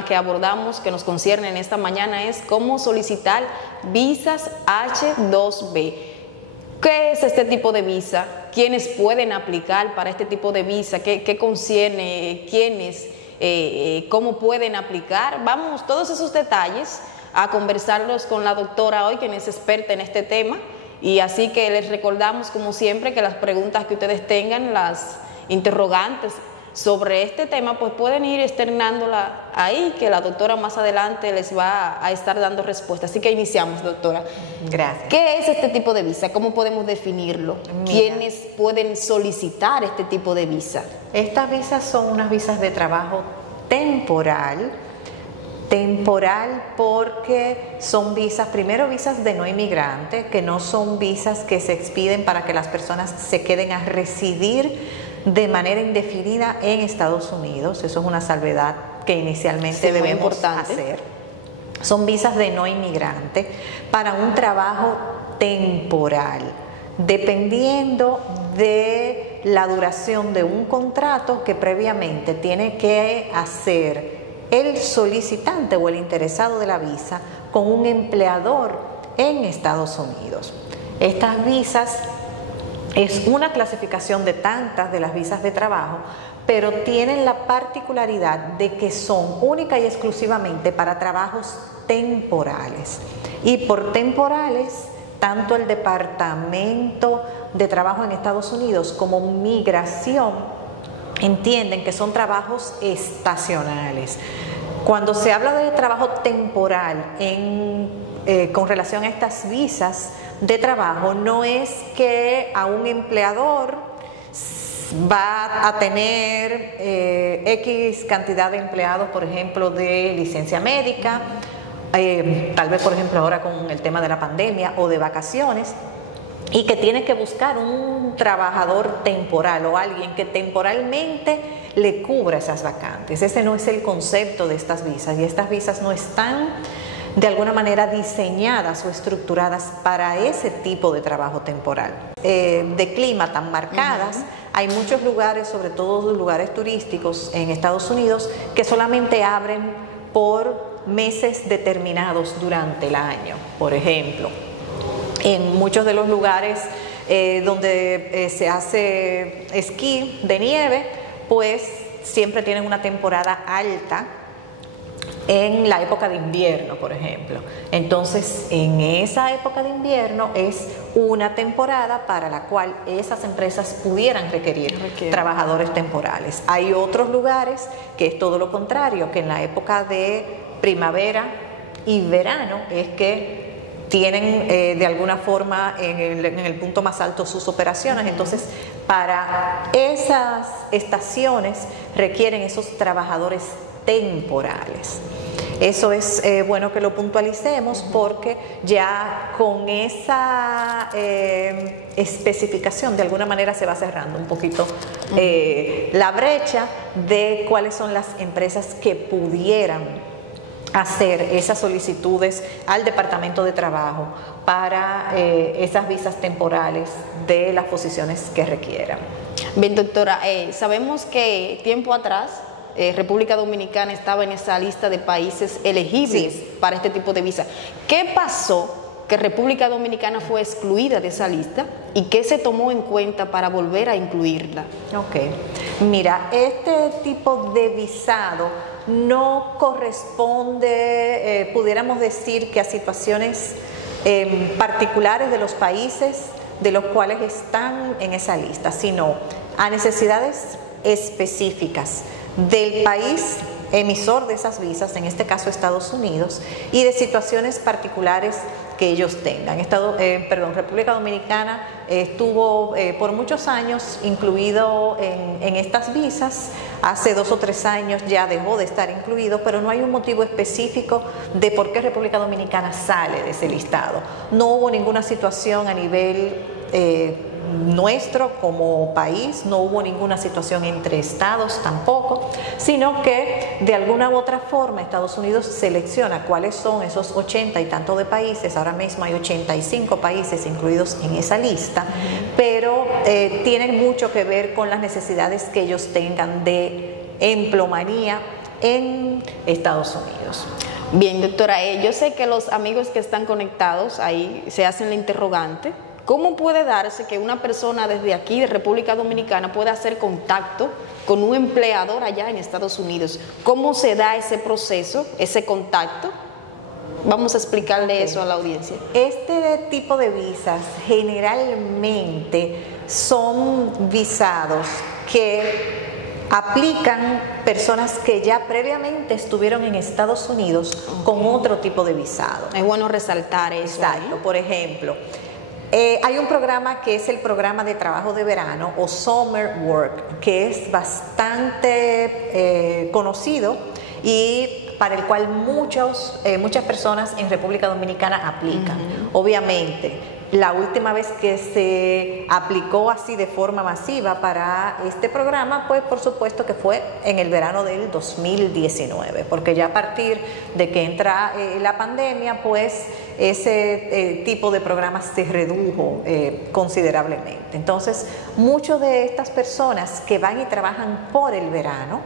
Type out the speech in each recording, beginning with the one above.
tema que abordamos, que nos concierne en esta mañana, es cómo solicitar visas H2B. ¿Qué es este tipo de visa? ¿Quiénes pueden aplicar para este tipo de visa? ¿Qué concierne? ¿Quiénes? ¿Cómo pueden aplicar? Vamos, todos esos detalles a conversarlos con la doctora hoy, quien es experta en este tema. Y así que les recordamos, como siempre, que las preguntas que ustedes tengan, las interrogantes sobre este tema, pues pueden ir externándola ahí, que la doctora más adelante les va a estar dando respuesta. Así que iniciamos, doctora. Gracias. ¿Qué es este tipo de visa? ¿Cómo podemos definirlo? ¿Quiénes pueden solicitar este tipo de visa? Estas visas son unas visas de trabajo temporal porque son visas, primero visas de no inmigrante, que no son visas que se expiden para que las personas se queden a residir de manera indefinida en Estados Unidos. Eso es una salvedad que inicialmente debemos hacer. Son visas de no inmigrante para un trabajo temporal, dependiendo de la duración de un contrato que previamente tiene que hacer el solicitante o el interesado de la visa con un empleador en Estados Unidos. Estas visas es una clasificación de tantas de las visas de trabajo, pero tienen la particularidad de que son única y exclusivamente para trabajos temporales. Y por temporales, tanto el Departamento de Trabajo en Estados Unidos como Migración entienden que son trabajos estacionales. Cuando se habla de trabajo temporal con relación a estas visas de trabajo, no es que a un empleador va a tener X cantidad de empleados, por ejemplo, de licencia médica, tal vez, por ejemplo, ahora con el tema de la pandemia o de vacaciones, y que tiene que buscar un trabajador temporal o alguien que temporalmente le cubra esas vacantes. Ese no es el concepto de estas visas, y estas visas no están de alguna manera diseñadas o estructuradas para ese tipo de trabajo temporal. De clima tan marcadas, hay muchos lugares, sobre todo lugares turísticos en Estados Unidos, que solamente abren por meses determinados durante el año. Por ejemplo, en muchos de los lugares donde se hace esquí de nieve, pues siempre tienen una temporada alta en la época de invierno, por ejemplo. Entonces, en esa época de invierno es una temporada para la cual esas empresas pudieran requerir trabajadores temporales. Hay otros lugares que es todo lo contrario, que en la época de primavera y verano es que tienen de alguna forma en el punto más alto sus operaciones. Entonces, para esas estaciones requieren esos trabajadores temporales. Eso es bueno que lo puntualicemos, porque ya con esa especificación de alguna manera se va cerrando un poquito la brecha de cuáles son las empresas que pudieran hacer esas solicitudes al Departamento de Trabajo para esas visas temporales de las posiciones que requieran. Bien, doctora, sabemos que tiempo atrás República Dominicana estaba en esa lista de países elegibles para este tipo de visa. ¿Qué pasó que República Dominicana fue excluida de esa lista y qué se tomó en cuenta para volver a incluirla? Ok, mira, este tipo de visado no corresponde, pudiéramos decir, que a situaciones particulares de los países de los cuales están en esa lista, sino a necesidades específicas del país emisor de esas visas, en este caso Estados Unidos, y de situaciones particulares que ellos tengan. República Dominicana estuvo por muchos años incluido en estas visas. Hace 2 o 3 años ya dejó de estar incluido, pero no hay un motivo específico de por qué República Dominicana sale de ese listado. No hubo ninguna situación a nivel nuestro como país, no hubo ninguna situación entre estados tampoco, sino que de alguna u otra forma Estados Unidos selecciona cuáles son esos 80 y tanto de países. Ahora mismo hay 85 países incluidos en esa lista, pero tienen mucho que ver con las necesidades que ellos tengan de empleomanía en Estados Unidos. Bien, doctora, yo sé que los amigos que están conectados ahí se hacen la interrogante. ¿Cómo puede darse que una persona desde aquí, de República Dominicana, pueda hacer contacto con un empleador allá en Estados Unidos? ¿Cómo se da ese proceso, ese contacto? Vamos a explicarle eso a la audiencia. Este tipo de visas generalmente son visados que aplican personas que ya previamente estuvieron en Estados Unidos con otro tipo de visado. Es bueno resaltar eso. Exacto. Por ejemplo, hay un programa que es el programa de trabajo de verano o Summer Work, que es bastante conocido y para el cual muchas personas en República Dominicana aplican. Obviamente, la última vez que se aplicó así de forma masiva para este programa, pues por supuesto que fue en el verano del 2019, porque ya a partir de que entra la pandemia, pues ese tipo de programas se redujo considerablemente. Entonces, muchas de estas personas que van y trabajan por el verano,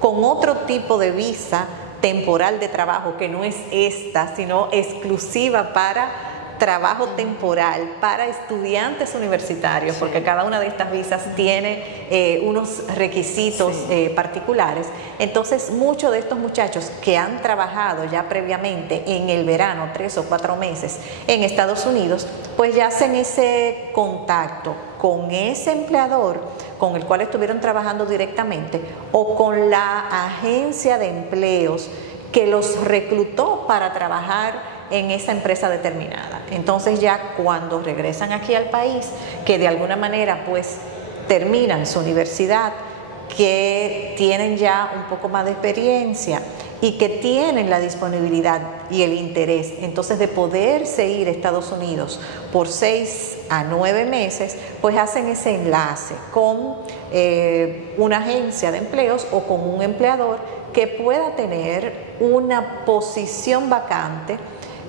con otro tipo de visa temporal de trabajo, que no es esta, sino exclusiva para trabajo temporal para estudiantes universitarios, porque cada una de estas visas tiene unos requisitos particulares. Entonces, muchos de estos muchachos que han trabajado ya previamente en el verano, 3 o 4 meses en Estados Unidos, pues ya hacen ese contacto con ese empleador con el cual estuvieron trabajando directamente o con la agencia de empleos que los reclutó para trabajar en esa empresa determinada. Entonces ya cuando regresan aquí al país, que de alguna manera pues terminan su universidad, que tienen ya un poco más de experiencia y que tienen la disponibilidad y el interés entonces de poderse ir a Estados Unidos por 6 a 9 meses, pues hacen ese enlace con una agencia de empleos o con un empleador que pueda tener una posición vacante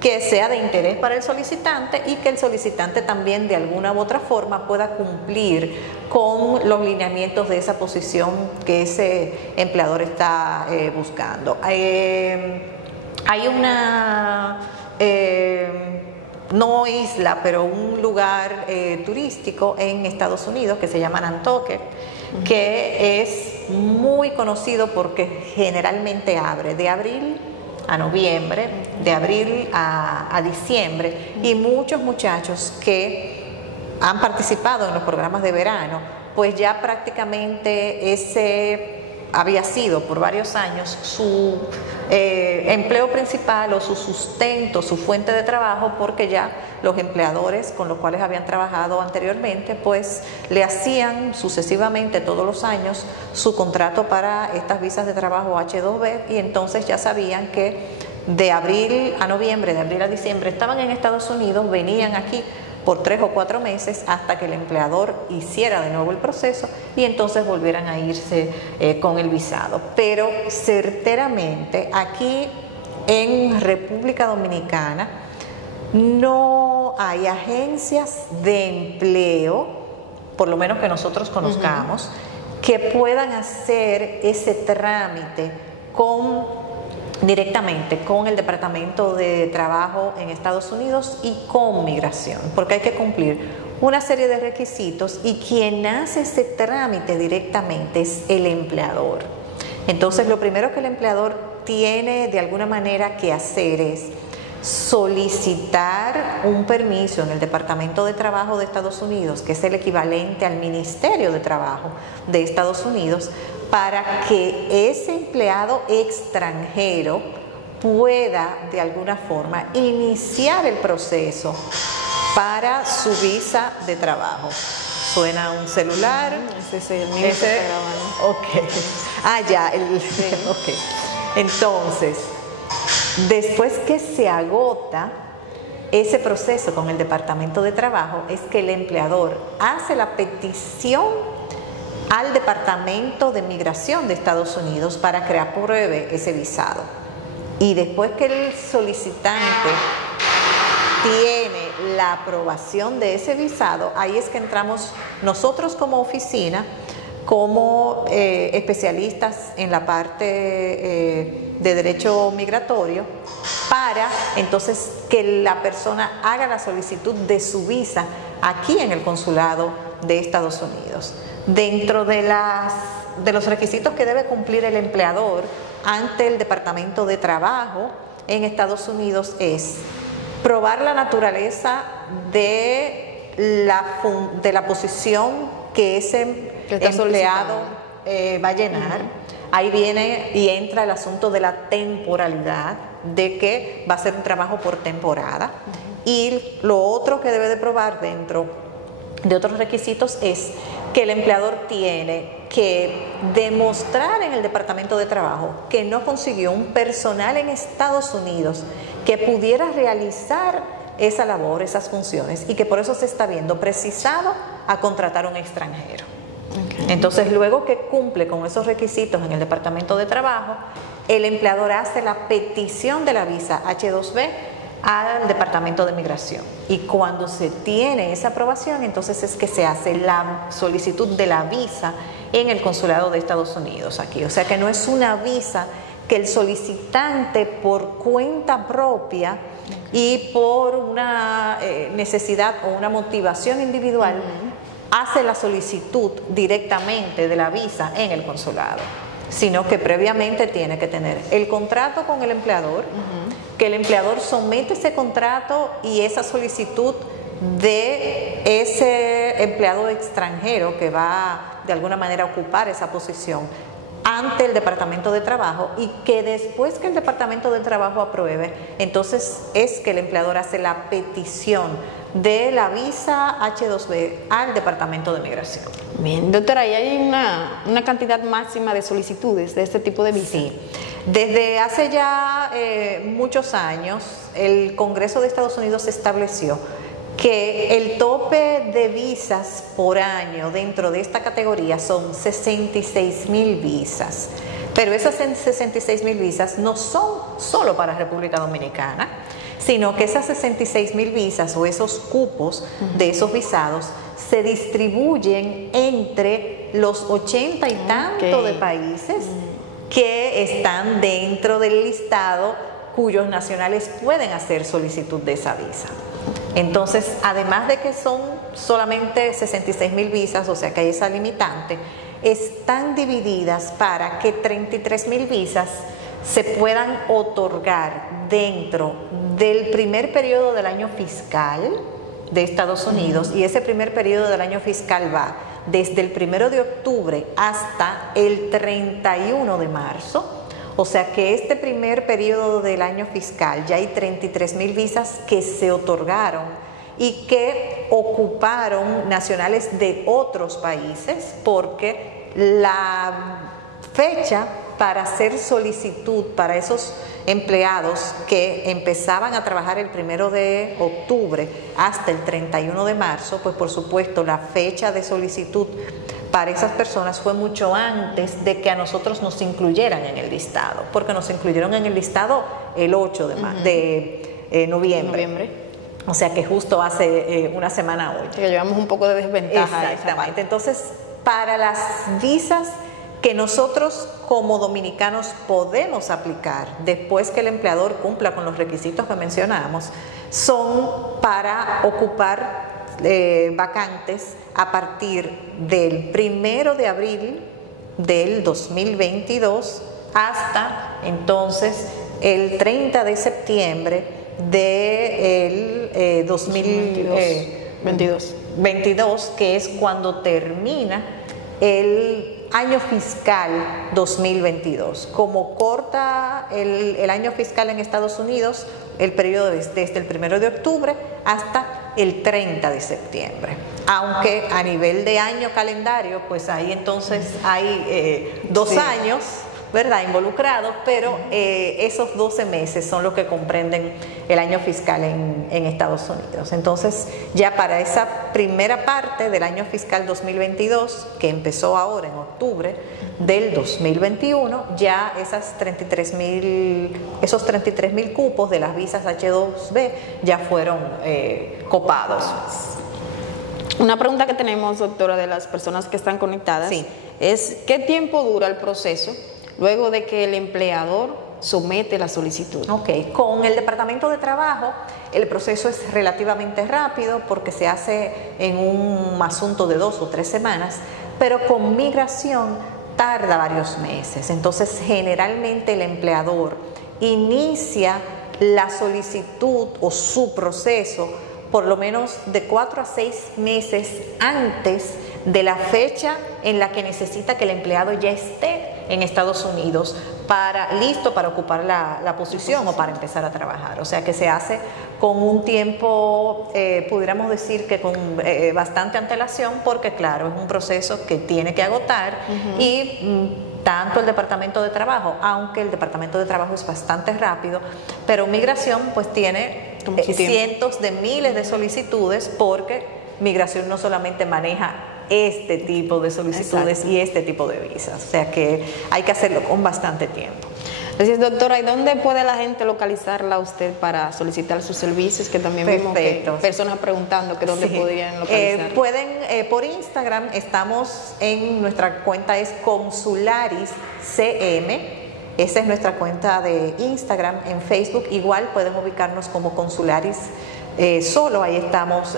que sea de interés para el solicitante y que el solicitante también de alguna u otra forma pueda cumplir con los lineamientos de esa posición que ese empleador está buscando. Hay una, no isla, pero un lugar turístico en Estados Unidos que se llama Nantucket, que es muy conocido porque generalmente abre de abril a noviembre, de abril a diciembre, y muchos muchachos que han participado en los programas de verano, pues ya prácticamente ese había sido por varios años su empleo principal o su sustento, su fuente de trabajo, porque ya los empleadores con los cuales habían trabajado anteriormente pues le hacían sucesivamente todos los años su contrato para estas visas de trabajo H2B, y entonces ya sabían que de abril a noviembre, de abril a diciembre estaban en Estados Unidos, venían aquí por 3 o 4 meses hasta que el empleador hiciera de nuevo el proceso y entonces volvieran a irse con el visado. Pero certeramente aquí en República Dominicana no hay agencias de empleo, por lo menos que nosotros conozcamos, que puedan hacer ese trámite directamente con el Departamento de Trabajo en Estados Unidos y con Migración, porque hay que cumplir una serie de requisitos y quien hace ese trámite directamente es el empleador. Entonces, lo primero que el empleador tiene de alguna manera que hacer es solicitar un permiso en el Departamento de Trabajo de Estados Unidos, que es el equivalente al Ministerio de Trabajo de Estados Unidos, para que ese empleado extranjero pueda de alguna forma iniciar el proceso para su visa de trabajo. Suena un celular. Ese es el mío que está grabando. Ok. Ah, ya. Ok. Entonces, después que se agota ese proceso con el Departamento de Trabajo, es que el empleador hace la petición al Departamento de Migración de Estados Unidos para que apruebe ese visado. Y después que el solicitante tiene la aprobación de ese visado, ahí es que entramos nosotros como oficina como especialistas en la parte de derecho migratorio, para entonces que la persona haga la solicitud de su visa aquí en el consulado de Estados Unidos. Dentro de los requisitos que debe cumplir el empleador ante el Departamento de Trabajo en Estados Unidos es probar la naturaleza de la posición que ese empleado va a llenar. Ahí viene y entra el asunto de la temporalidad, de que va a ser un trabajo por temporada. Y lo otro que debe de probar dentro de otros requisitos es que el empleador tiene que demostrar en el Departamento de Trabajo que no consiguió un personal en Estados Unidos que pudiera realizar esa labor, esas funciones, y que por eso se está viendo precisado a contratar a un extranjero. Entonces, luego que cumple con esos requisitos en el Departamento de Trabajo, el empleador hace la petición de la visa H2B al Departamento de Migración. Y cuando se tiene esa aprobación, entonces es que se hace la solicitud de la visa en el Consulado de Estados Unidos aquí. O sea que no es una visa que el solicitante por cuenta propia y por una necesidad o una motivación individual hace la solicitud directamente de la visa en el consulado, sino que previamente tiene que tener el contrato con el empleador, que el empleador somete ese contrato y esa solicitud de ese empleado extranjero que va de alguna manera a ocupar esa posición ante el Departamento de Trabajo, y que después que el Departamento de Trabajo apruebe, entonces es que el empleador hace la petición de la visa H2B al Departamento de Migración. Bien, doctora, ¿y hay una cantidad máxima de solicitudes de este tipo de visa? Sí. Desde hace ya muchos años, el Congreso de Estados Unidos estableció que el tope de visas por año dentro de esta categoría son 66,000 visas. Pero esas 66,000 visas no son solo para República Dominicana, sino que esas 66,000 visas o esos cupos de esos visados se distribuyen entre los 80 y tanto de países que están dentro del listado cuyos nacionales pueden hacer solicitud de esa visa. Entonces, además de que son solamente 66,000 visas, o sea que hay esa limitante, están divididas para que 33,000 visas se puedan otorgar dentro del primer periodo del año fiscal de Estados Unidos, y ese primer periodo del año fiscal va desde el 1 de octubre hasta el 31 de marzo. O sea que este primer periodo del año fiscal ya hay 33,000 visas que se otorgaron y que ocuparon nacionales de otros países, porque la fecha para hacer solicitud para esos empleados que empezaban a trabajar el 1 de octubre hasta el 31 de marzo, pues por supuesto la fecha de solicitud para esas personas fue mucho antes de que a nosotros nos incluyeran en el listado, porque nos incluyeron en el listado el 8 de noviembre. O sea que justo hace una semana hoy. Que llevamos un poco de desventaja. Exactamente. Entonces, para las visas que nosotros como dominicanos podemos aplicar después que el empleador cumpla con los requisitos que mencionamos, son para ocupar vacantes a partir del 1 de abril del 2022 hasta entonces el 30 de septiembre del 2022, que es cuando termina el año fiscal 2022. Como corta el año fiscal en Estados Unidos, el periodo es desde el 1 de octubre hasta el 30 de septiembre. Aunque a nivel de año calendario, pues ahí entonces hay 2 años, ¿verdad?, involucrados, pero esos 12 meses son los que comprenden el año fiscal en Estados Unidos. Entonces, ya para esa primera parte del año fiscal 2022, que empezó ahora en octubre del 2021, ya esos 33,000 cupos de las visas H2B ya fueron copados. Una pregunta que tenemos, doctora, de las personas que están conectadas. Sí. es ¿qué tiempo dura el proceso luego de que el empleador somete la solicitud? Ok, con el Departamento de Trabajo el proceso es relativamente rápido porque se hace en un asunto de 2 o 3 semanas, pero con migración tarda varios meses. Entonces, generalmente el empleador inicia la solicitud o su proceso por lo menos de 4 a 6 meses antes de la fecha en la que necesita que el empleado ya esté en Estados Unidos listo para ocupar la posición o para empezar a trabajar. O sea que se hace con un tiempo, pudiéramos decir que con bastante antelación, porque claro, es un proceso que tiene que agotar y tanto el Departamento de Trabajo, aunque el Departamento de Trabajo es bastante rápido, pero Migración pues tiene cientos de miles de solicitudes, porque Migración no solamente maneja este tipo de solicitudes. Exacto. Y este tipo de visas, o sea que hay que hacerlo con bastante tiempo. Gracias, doctora. ¿Y dónde puede la gente localizarla a usted para solicitar sus servicios? Que también vimos que personas preguntando que dónde podrían localizarla. Pueden, por Instagram, estamos en nuestra cuenta, es Consularis CM. Esa es nuestra cuenta de Instagram. En Facebook igual pueden ubicarnos como Consularis solo, ahí estamos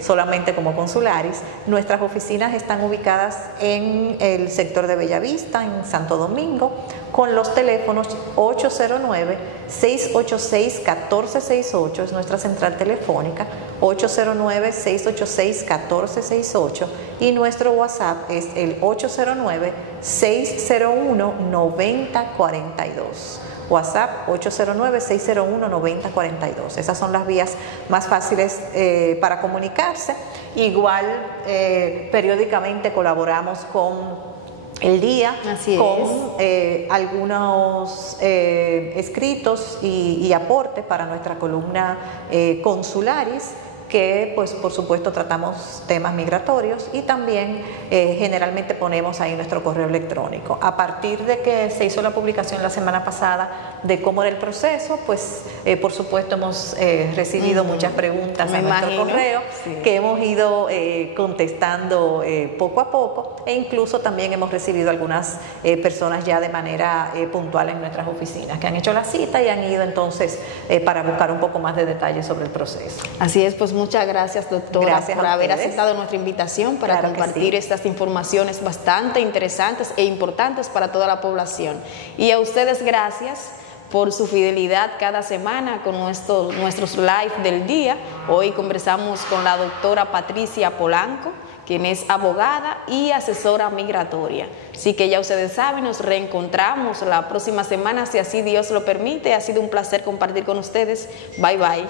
solamente como Consularis. Nuestras oficinas están ubicadas en el sector de Bellavista, en Santo Domingo, con los teléfonos 809-686-1468, es nuestra central telefónica, 809-686-1468, y nuestro WhatsApp es el 809-601-9042. WhatsApp 809-601-9042. Esas son las vías más fáciles para comunicarse. Igual periódicamente colaboramos con El Día, con algunos escritos y aportes para nuestra columna Consularis, que pues por supuesto tratamos temas migratorios, y también generalmente ponemos ahí nuestro correo electrónico. A partir de que se hizo la publicación la semana pasada de cómo era el proceso, pues por supuesto hemos recibido muchas preguntas a nuestro correo, que hemos ido contestando poco a poco, e incluso también hemos recibido algunas personas ya de manera puntual en nuestras oficinas, que han hecho la cita y han ido entonces para buscar un poco más de detalles sobre el proceso. Así es, pues muchas gracias, doctora, por haber aceptado nuestra invitación para compartir estas informaciones bastante interesantes e importantes para toda la población. Y a ustedes gracias por su fidelidad cada semana con nuestros live del día. Hoy conversamos con la doctora Patricia Polanco, quien es abogada y asesora migratoria. Así que ya ustedes saben, nos reencontramos la próxima semana, si así Dios lo permite. Ha sido un placer compartir con ustedes. Bye, bye.